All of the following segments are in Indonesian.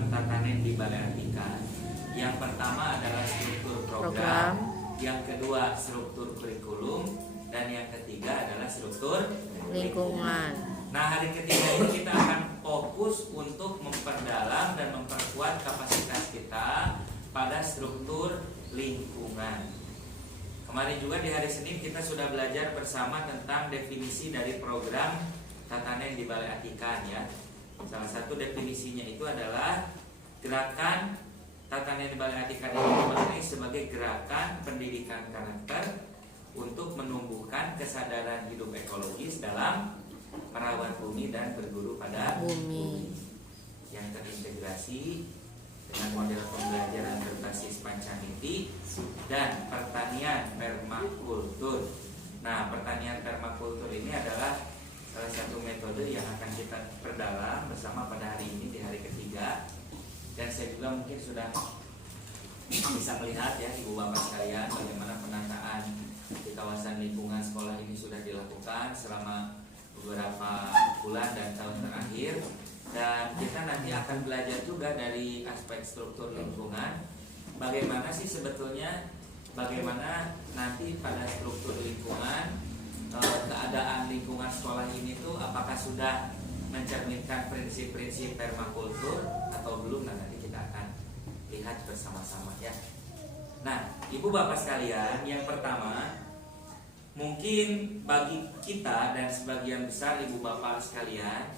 program tatanen di Balai Atikan. Yang pertama adalah struktur program, yang kedua struktur kurikulum, dan yang ketiga adalah struktur Lingkungan. Nah, hari ketiga ini kita akan fokus untuk memperdalam dan memperkuat kapasitas kita pada struktur lingkungan. Kemarin juga di hari Senin kita sudah belajar bersama tentang definisi dari program tatanen di Balai Atikan ya. Salah satu definisinya itu adalah gerakan tatanen di Balai Atikan ini dimaknai sebagai gerakan pendidikan karakter untuk menumbuhkan kesadaran hidup ekologis dalam merawat bumi dan berguru pada Bumi. yang terintegrasi dengan model pembelajaran berbasis pancamiti dan pertanian permakultur. Nah, pertanian permakultur ini adalah salah satu metode yang akan kita perdalam bersama pada hari ini di hari ketiga. Dan saya juga mungkin sudah bisa melihat ya Ibu Bapak sekalian bagaimana penataan di kawasan lingkungan sekolah ini sudah dilakukan selama beberapa bulan dan tahun terakhir. Dan kita nanti akan belajar juga dari aspek struktur lingkungan, bagaimana sih sebetulnya bagaimana nanti pada struktur lingkungan keadaan lingkungan sekolah ini tuh apakah sudah mencerminkan prinsip-prinsip permakultur atau belum. Nah, nanti kita akan lihat bersama-sama ya. Nah, Ibu Bapak sekalian, yang pertama mungkin bagi kita dan sebagian besar Ibu Bapak sekalian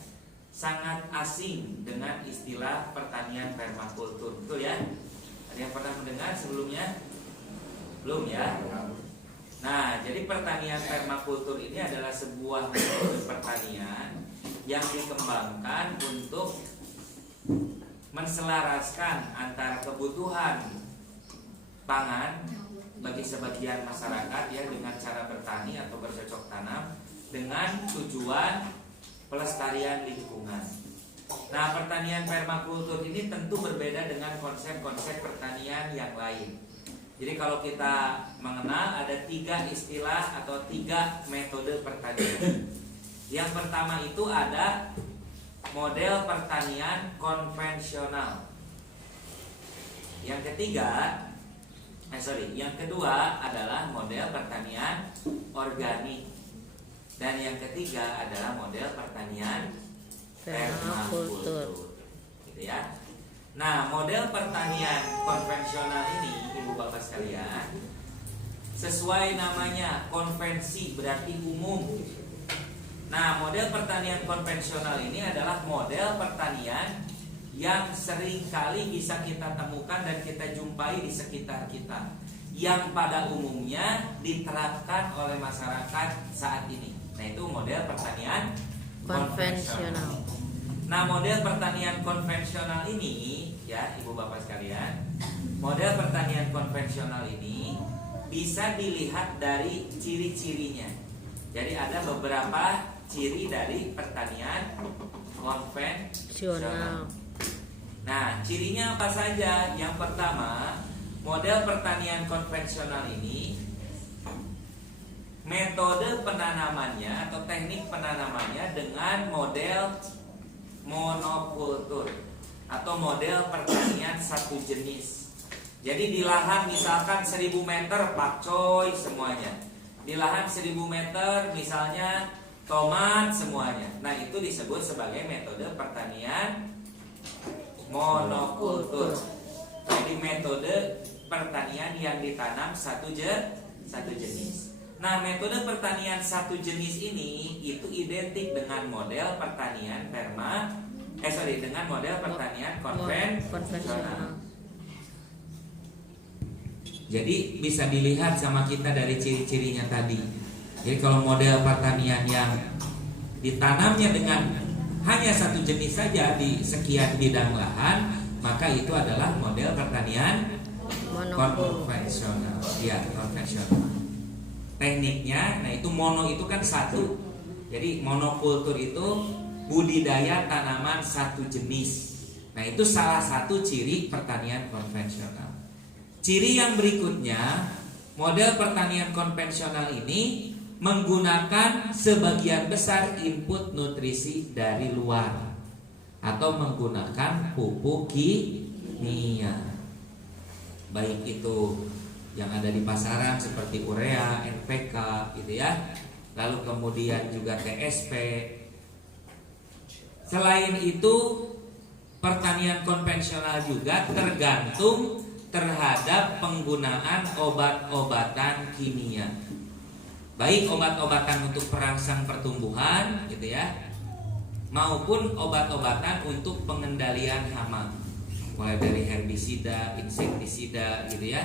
sangat asing dengan istilah pertanian permakultur, betul ya? Ada yang pernah mendengar sebelumnya? Belum ya? Nah, jadi pertanian permakultur ini adalah sebuah metode pertanian yang dikembangkan untuk menselaraskan antara kebutuhan pangan bagi sebagian masyarakat ya dengan cara bertani atau bercocok tanam dengan tujuan pelestarian lingkungan. Nah, pertanian permakultur ini tentu berbeda dengan konsep-konsep pertanian yang lain. Jadi kalau kita mengenal ada 3 istilah atau 3 metode pertanian. Yang pertama itu ada model pertanian konvensional. Yang kedua adalah model pertanian organik. Dan yang ketiga adalah model pertanian permakultur. Gitu ya. Nah, model pertanian konvensional ini Ibu Bapak sekalian, sesuai namanya konvensi berarti umum. Nah, model pertanian konvensional ini adalah model pertanian yang sering kali bisa kita temukan dan kita jumpai di sekitar kita, yang pada umumnya diterapkan oleh masyarakat saat ini. Nah, itu model pertanian konvensional. Nah, model pertanian konvensional ini ya Ibu Bapak sekalian, model pertanian konvensional ini bisa dilihat dari ciri-cirinya. Jadi ada beberapa ciri dari pertanian konvensional. Nah, cirinya apa saja? Yang pertama, model pertanian konvensional ini metode penanamannya atau teknik penanamannya dengan model monokultur atau model pertanian satu jenis. Jadi di lahan misalkan 1000 meter pakcoy semuanya, di lahan 1000 meter misalnya tomat semuanya. Nah, itu disebut sebagai metode pertanian monokultur. Jadi metode pertanian yang ditanam satu jenis. Nah, metode pertanian satu jenis ini itu identik dengan model pertanian dengan model pertanian konvensional. Jadi bisa dilihat sama kita dari ciri-cirinya tadi. Jadi kalau model pertanian yang ditanamnya dengan hanya satu jenis saja di sekian bidang lahan, maka itu adalah model pertanian konvensional. Ya, konvensional. Tekniknya, nah itu mono itu kan satu. Jadi monokultur itu budidaya tanaman satu jenis. Nah, itu salah satu ciri pertanian konvensional. Ciri yang berikutnya, model pertanian konvensional ini menggunakan sebagian besar input nutrisi dari luar. atau menggunakan pupuk kimia, baik itu yang ada di pasaran seperti urea, NPK gitu ya. Lalu kemudian juga TSP. Selain itu, pertanian konvensional juga tergantung terhadap penggunaan obat-obatan kimia, baik obat-obatan untuk perangsang pertumbuhan gitu ya, maupun obat-obatan untuk pengendalian hama, mulai dari herbisida, insektisida gitu ya,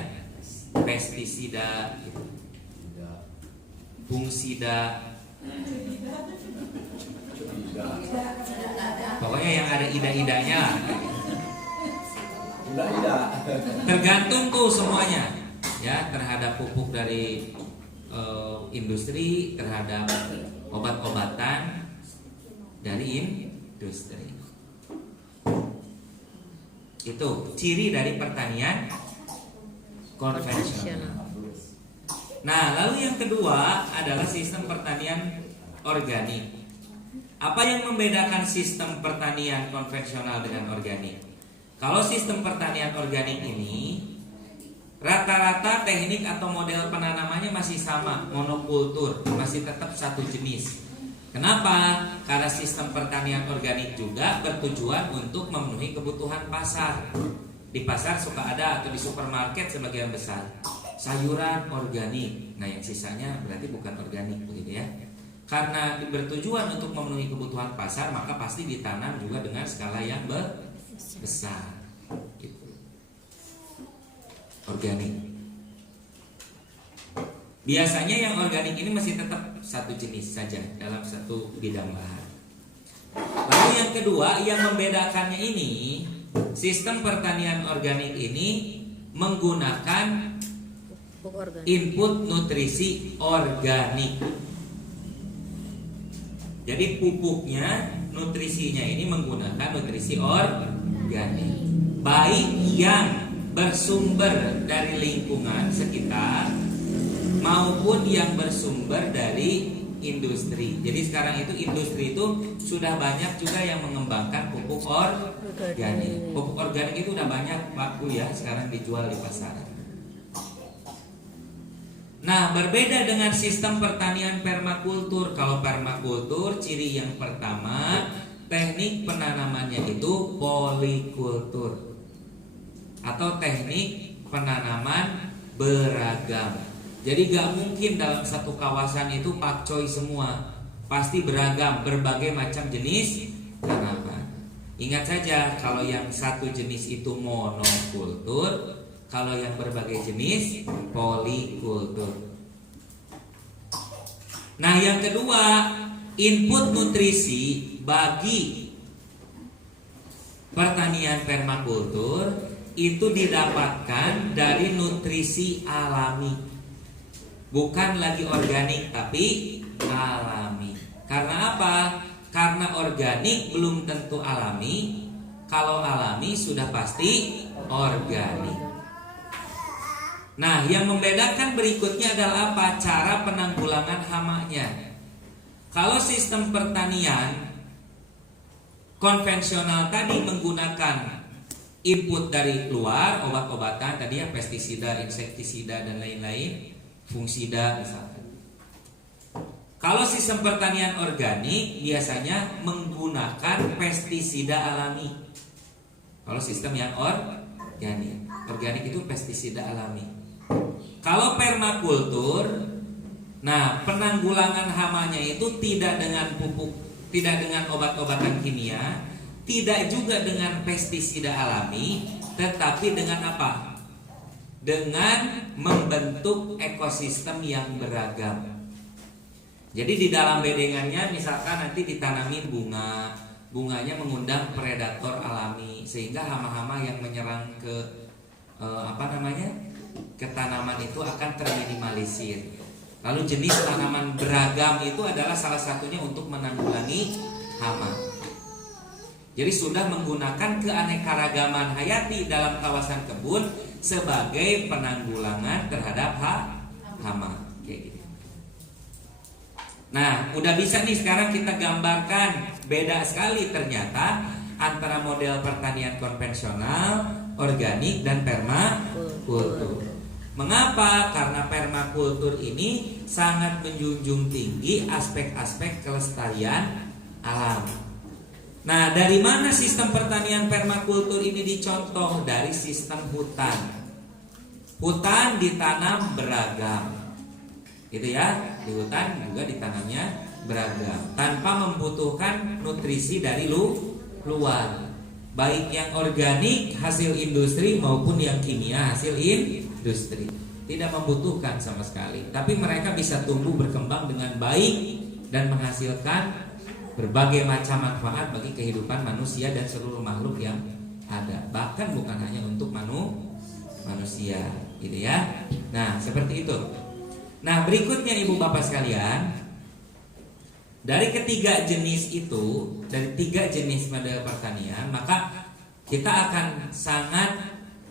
pestisida gitu, fungsida, pokoknya yang ada ida-idanya lah. Tergantung tuh semuanya ya, terhadap pupuk dari industri, terhadap obat-obatan dari industri. Itu ciri dari pertanian konvensional. Nah, lalu yang kedua adalah sistem pertanian organik. Apa yang membedakan sistem pertanian konvensional dengan organik? Kalau sistem pertanian organik ini, rata-rata teknik atau model penanamannya masih sama, monokultur, masih tetap satu jenis. Kenapa? Karena sistem pertanian organik juga bertujuan untuk memenuhi kebutuhan pasar. Di pasar suka ada, atau di supermarket sebagian besar, sayuran organik. Nah, yang sisanya berarti bukan organik begitu ya. Karena bertujuan untuk memenuhi kebutuhan pasar, maka pasti ditanam juga dengan skala yang besar gitu. Organik. Biasanya yang organik ini masih tetap satu jenis saja dalam satu bidang lahan. Lalu yang kedua, yang membedakannya ini, sistem pertanian organik ini menggunakan input nutrisi organik. Jadi pupuknya, nutrisinya ini menggunakan nutrisi organik, baik yang bersumber dari lingkungan sekitar maupun yang bersumber dari industri. Jadi sekarang itu industri itu sudah banyak juga yang mengembangkan pupuk organik. Pupuk organik itu udah banyak laku ya sekarang dijual di pasaran. Nah, berbeda dengan sistem pertanian permakultur. Kalau permakultur, ciri yang pertama, teknik penanamannya itu polikultur atau teknik penanaman beragam. Jadi gak mungkin dalam satu kawasan itu pakcoy semua, pasti beragam, berbagai macam jenis tanaman. Ingat saja, kalau yang satu jenis itu monokultur, kalau yang berbagai jenis polikultur. Nah, yang kedua, input nutrisi bagi pertanian permakultur itu didapatkan dari nutrisi alami. Bukan lagi organik tapi alami. Karena apa? Karena organik belum tentu alami. Kalau alami sudah pasti organik. Nah, yang membedakan berikutnya adalah apa? Cara penanggulangan hamanya. Kalau sistem pertanian konvensional tadi menggunakan input dari luar, obat-obatan tadi ya, pestisida, insektisida dan lain-lain, fungsida misalkan. Kalau sistem pertanian organik biasanya menggunakan pestisida alami. Kalau sistem yang organik itu pestisida alami. Kalau permakultur, nah penanggulangan hamanya itu tidak dengan pupuk, tidak dengan obat-obatan kimia, tidak juga dengan pestisida alami, tetapi dengan apa? Dengan membentuk ekosistem yang beragam. Jadi di dalam bedengannya misalkan nanti ditanami bunga, bunganya mengundang predator alami sehingga hama-hama yang menyerang ke ke tanaman itu akan terminimalisir. Lalu jenis tanaman beragam itu adalah salah satunya untuk menanggulangi hama. Jadi sudah menggunakan keanekaragaman hayati dalam kawasan kebun sebagai penanggulangan terhadap hama kayak gitu. Nah, udah bisa nih sekarang kita gambarkan beda sekali ternyata antara model pertanian konvensional, organik, dan permakultur. Mengapa? Karena permakultur ini sangat menjunjung tinggi aspek-aspek kelestarian alam. Nah, dari mana sistem pertanian permakultur ini dicontoh? Dari sistem hutan. Hutan ditanam beragam, gitu ya. Di hutan juga ditanamnya beragam, tanpa membutuhkan nutrisi dari luar, baik yang organik hasil industri maupun yang kimia hasil industri. Tidak membutuhkan sama sekali, tapi mereka bisa tumbuh berkembang dengan baik dan menghasilkan berbagai macam manfaat bagi kehidupan manusia dan seluruh makhluk yang ada, bahkan bukan hanya untuk manusia, gitu ya. Nah, seperti itu. Nah, berikutnya Ibu Bapak sekalian, dari ketiga jenis itu, dari 3 jenis model pertanian, maka kita akan sangat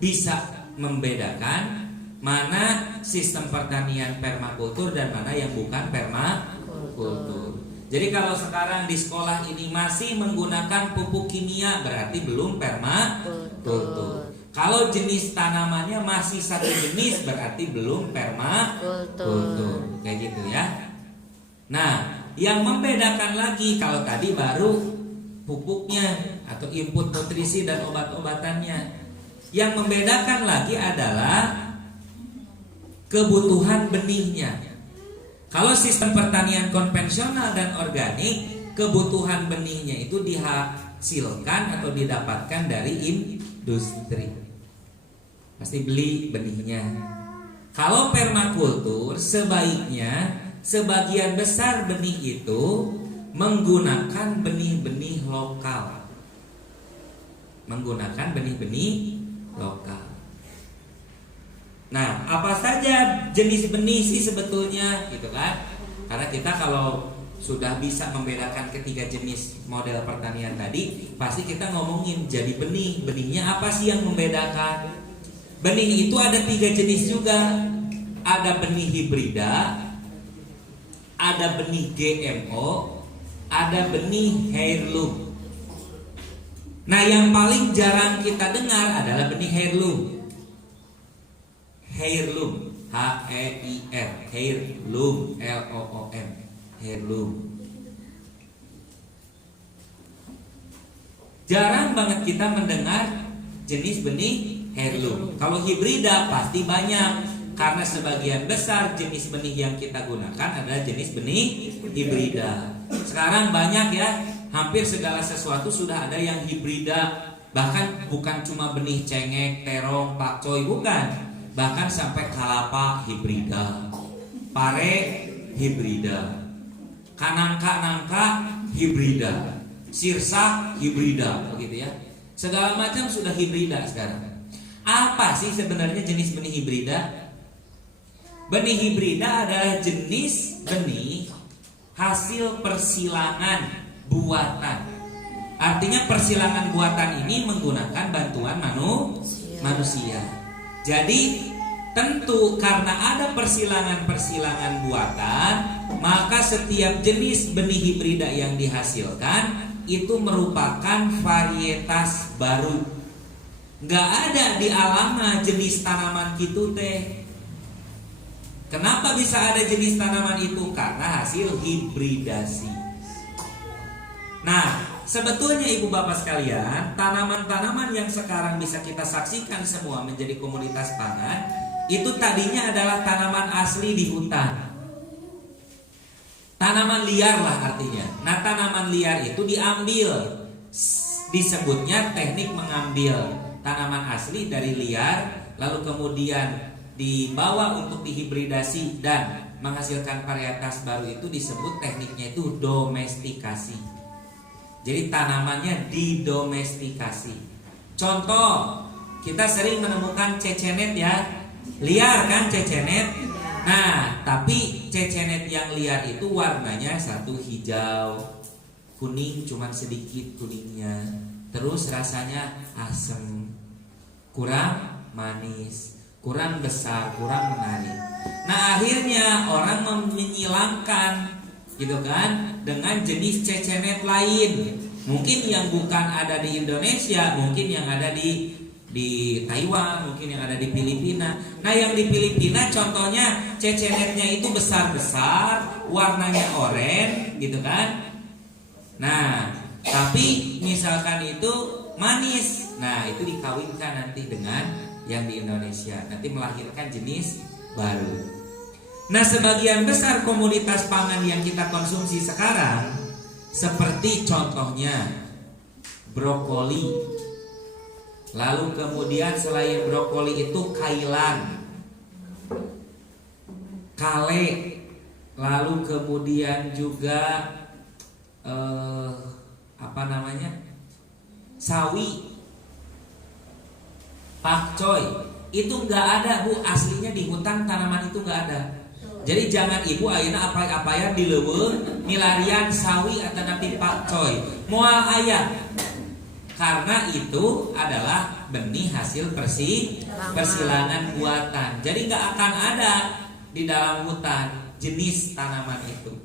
bisa membedakan mana sistem pertanian permakultur dan mana yang bukan permakultur. Jadi kalau sekarang di sekolah ini masih menggunakan pupuk kimia, berarti belum permakultur. Kalau jenis tanamannya masih satu jenis, berarti belum permakultur. Kayak gitu ya. Nah, yang membedakan lagi, kalau tadi baru pupuknya atau input nutrisi dan obat-obatannya, yang membedakan lagi adalah kebutuhan benihnya. Kalau sistem pertanian konvensional dan organik, kebutuhan benihnya itu dihasilkan atau didapatkan dari industri. Pasti beli benihnya. Kalau permakultur, sebaiknya sebagian besar benih itu menggunakan benih-benih lokal. Menggunakan benih-benih lokal. Nah, apa saja jenis benih sih sebetulnya, gitu kan? Karena kita kalau sudah bisa membedakan ketiga jenis model pertanian tadi, pasti kita ngomongin jadi benih. Benihnya apa sih yang membedakan? Benih itu ada 3 jenis juga. Ada benih hibrida, ada benih GMO, ada benih heirloom. Nah, yang paling jarang kita dengar adalah benih heirloom. Heirloom, H-E-I-R, heirloom, L-O-O-M, heirloom. Jarang banget kita mendengar jenis benih heirloom. Kalau hibrida pasti banyak, karena sebagian besar jenis benih yang kita gunakan adalah jenis benih hibrida. Sekarang banyak ya, hampir segala sesuatu sudah ada yang hibrida. Bahkan bukan cuma benih cengkeh, terong, pakcoy, bukan. Bahkan sampai kalapa hibrida, pare hibrida, kanangka hibrida, sirsak hibrida, begitu ya. Segala macam sudah hibrida sekarang. Apa sih sebenarnya jenis benih hibrida? Benih hibrida adalah jenis benih hasil persilangan buatan. Artinya persilangan buatan ini menggunakan bantuan manusia. Jadi tentu karena ada persilangan-persilangan buatan, maka setiap jenis benih hibrida yang dihasilkan itu merupakan varietas baru. Gak ada di alam jenis tanaman gitu teh. Kenapa bisa ada jenis tanaman itu? Karena hasil hibridasi. Nah, sebetulnya Ibu Bapak sekalian, tanaman-tanaman yang sekarang bisa kita saksikan semua menjadi komoditas pangan, itu tadinya adalah tanaman asli di hutan. Tanaman liar lah artinya. Nah, tanaman liar itu diambil, disebutnya teknik mengambil tanaman asli dari liar, lalu kemudian dibawa untuk dihibridasi dan menghasilkan varietas baru, itu disebut tekniknya itu domestikasi. Jadi tanamannya didomestikasi. Contoh, kita sering menemukan cecenet ya, liar kan cecenet. Nah, tapi cecenet yang liar itu warnanya satu hijau, kuning cuman sedikit kuningnya. Terus rasanya asam, kurang manis, kurang besar, kurang menarik. Nah, akhirnya orang menyilangkan gitu kan dengan jenis cecenet lain. Mungkin yang bukan ada di Indonesia, mungkin yang ada di Taiwan, mungkin yang ada di Filipina. Nah, yang di Filipina contohnya cecenetnya itu besar-besar, warnanya oranye gitu kan. Nah, tapi misalkan itu manis. Nah, itu dikawinkan nanti dengan yang di Indonesia, nanti melahirkan jenis baru. Nah, sebagian besar komoditas pangan yang kita konsumsi sekarang, seperti contohnya brokoli. Lalu kemudian selain brokoli itu kailan, kale, lalu kemudian juga sawi, pakcoy. Itu nggak ada, Bu, aslinya di hutan tanaman itu nggak ada. Jadi jangan ibu ayeuna apa-apaya di leuweung milarian sawi atau nanti pakcoy. Moal aya. Karena itu adalah benih hasil persilangan buatan. Jadi nggak akan ada di dalam hutan jenis tanaman itu.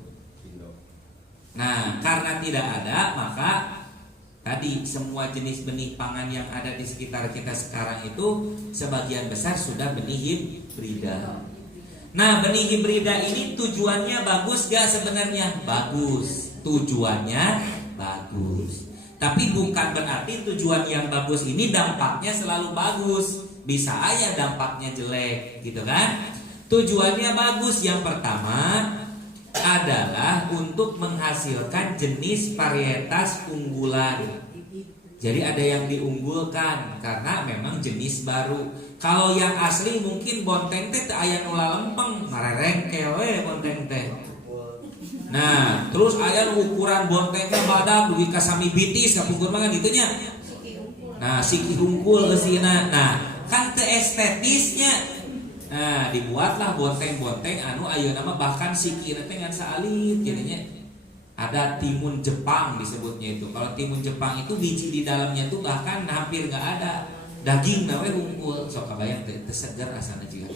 Nah, karena tidak ada, maka tadi semua jenis benih pangan yang ada di sekitar kita sekarang itu sebagian besar sudah benih hibrida. Nah, benih hibrida ini tujuannya bagus gak sebenarnya? Bagus. Tujuannya bagus. Tapi bukan berarti tujuan yang bagus ini dampaknya selalu bagus. Bisa aja dampaknya jelek, gitu kan? Tujuannya bagus. Yang pertama adalah untuk menghasilkan jenis varietas unggulan. Jadi ada yang diunggulkan karena memang jenis baru. Kalau yang asli mungkin bonteng teh aya nu lempeng, marerengkel we bonteng teh. Nah, terus aya ukuran bontengnya badak dugi ka sami bitis kapungkur mah gitu nya. Nah, siki hungkul geusina. Nah, kan teu estetisnya. Nah, dibuatlah bonteng-bonteng anu ayeuna mah bahkan sikina teh ngan saalit jadinya. Ada timun Jepang disebutnya itu. Kalau timun Jepang itu biji di dalamnya tuh bahkan hampir nggak ada. Daging nawe hungkul. Sok kabayang teh seger asana juga.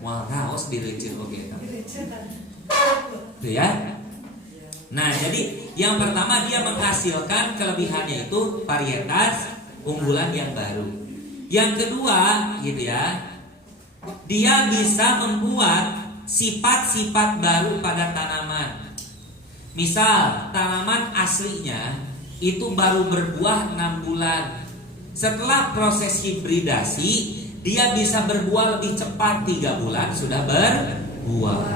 Moal raos direncin oge eta. Tuh ya. Nah, jadi yang pertama dia menghasilkan kelebihannya itu varietas unggulan yang baru. Yang kedua, gitu ya, dia bisa membuat sifat-sifat baru pada tanaman. Misal, tanaman aslinya itu baru berbuah 6 bulan. Setelah proses hibridasi, dia bisa berbuah lebih cepat, 3 bulan sudah berbuah.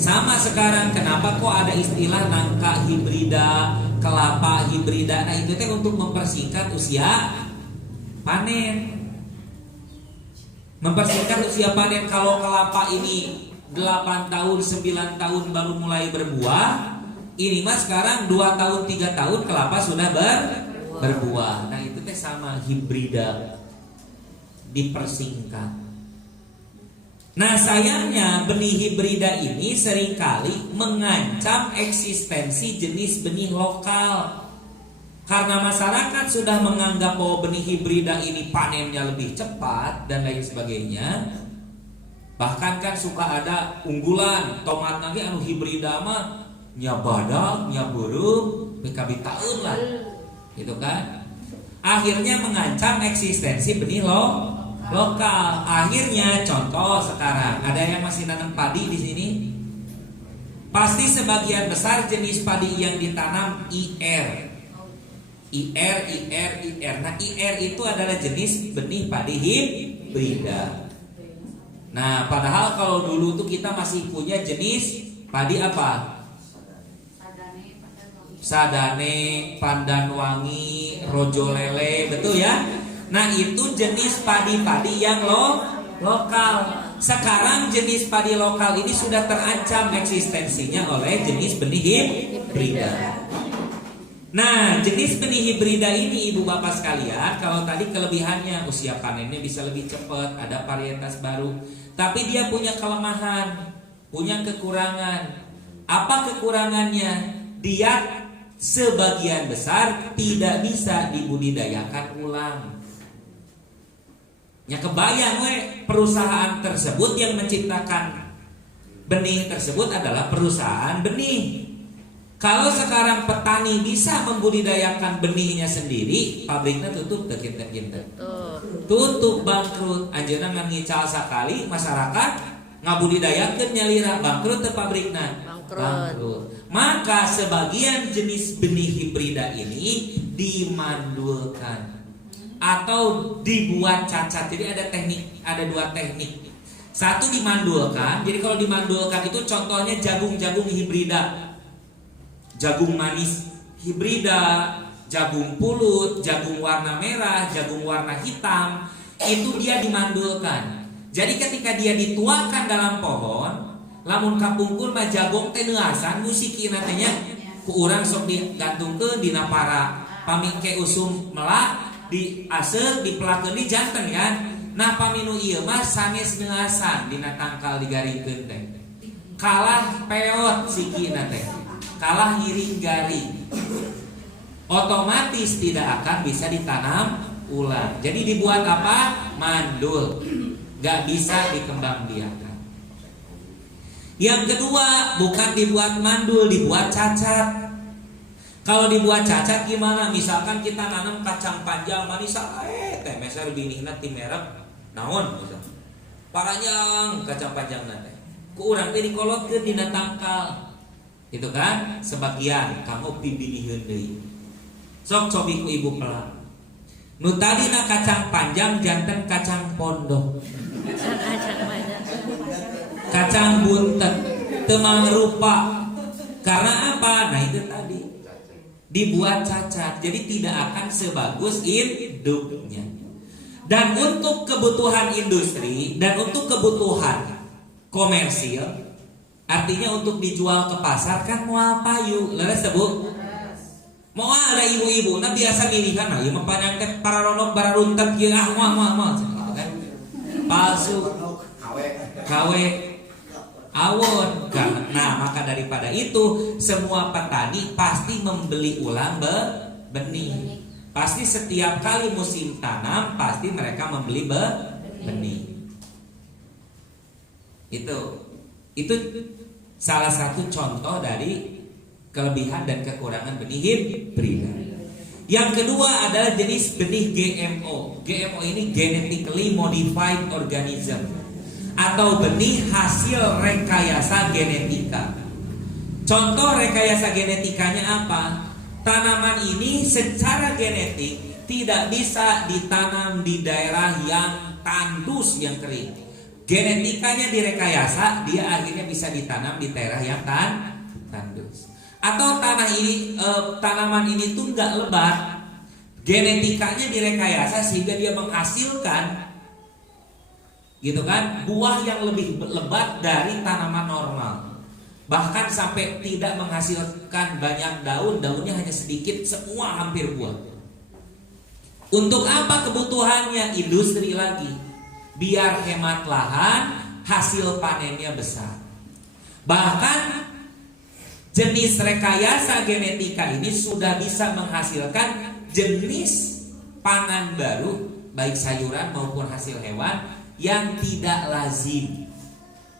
Sama sekarang, kenapa kok ada istilah nangka hibrida, kelapa hibrida? Nah, itu teh untuk mempersingkat usia panen. Mempersingkat usia panen. Kalau kelapa ini 8 tahun, 9 tahun baru mulai berbuah, ini mah sekarang 2 tahun, 3 tahun kelapa sudah berbuah. Nah, itu teh sama hibrida, dipersingkat. Nah, sayangnya benih hibrida ini seringkali mengancam eksistensi jenis benih lokal. Karena masyarakat sudah menganggap bahwa benih hibrida ini panennya lebih cepat dan lain sebagainya. Bahkan kan suka ada unggulan tomat lagi anu hibrida mah nya badak, nya beureum, bekabi taun lah. Gitu kan? Akhirnya mengancam eksistensi benih lokal. Akhirnya contoh sekarang ada yang masih nanam padi di sini. Pasti sebagian besar jenis padi yang ditanam IR. Nah, IR itu adalah jenis benih padi hibrida. Nah, padahal kalau dulu tuh kita masih punya jenis padi apa? Sadane, pandan wangi, rojo lele, betul ya? Nah, itu jenis padi-padi yang lokal. Sekarang jenis padi lokal ini sudah terancam eksistensinya oleh jenis benih hibrida. Nah, jenis benih hibrida ini ibu bapak sekalian, kalau tadi kelebihannya usia panennya bisa lebih cepat, ada varietas baru. Tapi dia punya kelemahan, punya kekurangan. Apa kekurangannya? Dia sebagian besar tidak bisa dibudidayakan ulang. Ya kebayang perusahaan tersebut yang menciptakan benih tersebut adalah perusahaan benih. Kalau sekarang petani bisa membudidayakan benihnya sendiri, pabriknya tutup ke kinten-kinten. Tutup, bangkrut. Anjeunna ngan ngical sakali masyarakat ngabudidayakeun nyalira bangkrut teu pabrikna. Bangkrut. Maka sebagian jenis benih hibrida ini dimandulkan atau dibuat cacat. Jadi ada dua teknik. Satu dimandulkan. Jadi kalau dimandulkan itu contohnya jagung-jagung hibrida. Jagung manis hibrida, jagung pulut, jagung warna merah, jagung warna hitam, itu dia dimandulkan. Jadi ketika dia dituakan dalam pohon, lamun kapungkur mah jagung teh neuasan musiki nantinya ku urang sok digantungkeun dina para pamingke usum melak di aseuk dipelakeun di janten kan. Nah paminu ieu mah sanes neuasan dina tangkal digaringkeun teh. Kalah peot sikina teh. Kalah ngiring garing, otomatis tidak akan bisa ditanam ulang. Jadi dibuat apa? Mandul, gak bisa dikembangbiakan. Yang kedua, bukan dibuat mandul, dibuat cacat. Kalau dibuat cacat gimana? Misalkan kita nanam kacang panjang manis, teh meser binihna ti merek naon misal. Paranyang kacang panjang teh. Ku urang teh dikolotkeun dina tangkal. Itu kan sebagian kamu pibinihun deui. Sok cobi ku ibu pelan. Nu tadina kacang panjang janten kacang pondok. Kacang buntet teu mangrupa. Karena apa? Nah itu tadi dibuat cacat. Jadi tidak akan sebagus induknya. Dan untuk kebutuhan industri dan untuk kebutuhan komersil, artinya untuk dijual ke pasar kan moal payu, leres Bu? Moal ada ibu-ibu, nah biasa milihan, nah ieu mah panjang teh para ronok bararuntet ieu moal gitu kan. Palsu. KW awon. Nah, maka daripada itu semua petani pasti membeli ulang benih. Pasti setiap kali musim tanam pasti mereka membeli benih. Itu salah satu contoh dari kelebihan dan kekurangan benih hibrida. Yang kedua adalah jenis benih GMO. GMO ini genetically modified organism atau benih hasil rekayasa genetika. Contoh rekayasa genetikanya apa? Tanaman ini secara genetik tidak bisa ditanam di daerah yang tandus, yang kering. Genetikanya direkayasa, dia akhirnya bisa ditanam di daerah yang tandus. Atau tanaman ini tuh nggak lebat, genetikanya direkayasa sehingga dia menghasilkan, gitu kan, buah yang lebih lebat dari tanaman normal. Bahkan sampai tidak menghasilkan banyak daunnya hanya sedikit, semua hampir buah. Untuk apa kebutuhannya? Industri lagi. Biar hemat lahan, hasil panennya besar. Bahkan jenis rekayasa genetika ini sudah bisa menghasilkan jenis pangan baru, baik sayuran maupun hasil hewan yang tidak lazim.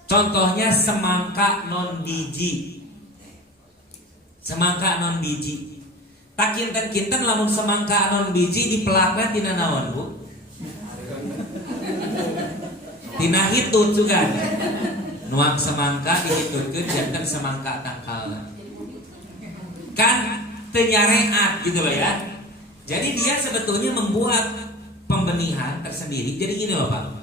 Contohnya semangka non biji. Semangka non biji. Tak kinten-kinten lamun semangka non biji dipelakna tina naon, Bu? Tina hitut juga. Nuang semangka dihitutkeun janten semangka tangkalna. Kan teu nyareat gitu loh ya. Jadi dia sebetulnya membuat pembenihan tersendiri. Jadi gini loh Pak.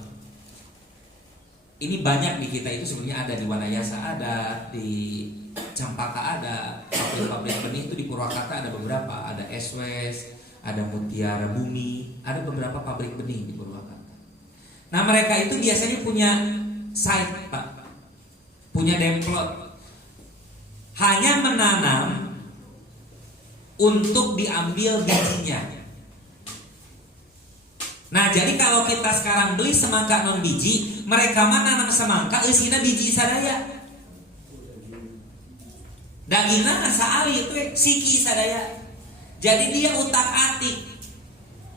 Ini banyak di kita itu sebenarnya, ada di Wanayasa, ada di Campaka, ada pabrik-pabrik benih itu di Purwakarta ada beberapa, ada SWS, ada Mutiara Bumi, ada beberapa pabrik benih di Purwakarta. Nah mereka itu biasanya punya site Pak, punya demplot, hanya menanam untuk diambil bijinya. Nah jadi kalau kita sekarang beli semangka non biji, mereka mah nanam semangka eusina biji sadaya. Dagingna saali itu siki sadaya. Jadi dia utak-atik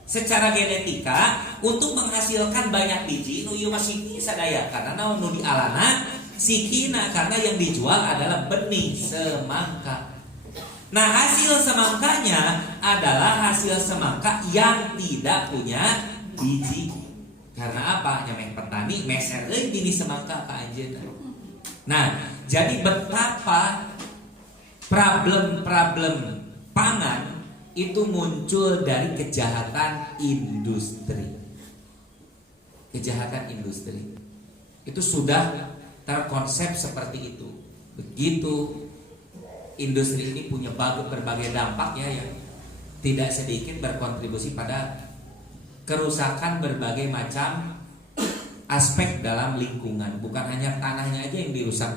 secara genetika untuk menghasilkan banyak biji nu ieu mah siki sadaya, karena nu di alana sikina, karena yang dijual adalah benih semangka. Nah, hasil semangkanya adalah hasil semangka yang tidak punya biji. Karena apa? Nyameh petani meser euy bini semangka ka anjeunna. Nah, jadi betapa problem-problem pangan itu muncul dari kejahatan industri. Kejahatan industri itu sudah terkonsep seperti itu. Begitu industri ini punya berbagai dampak ya, yang tidak sedikit berkontribusi pada kerusakan berbagai macam aspek dalam lingkungan. Bukan hanya tanahnya aja yang dirusak,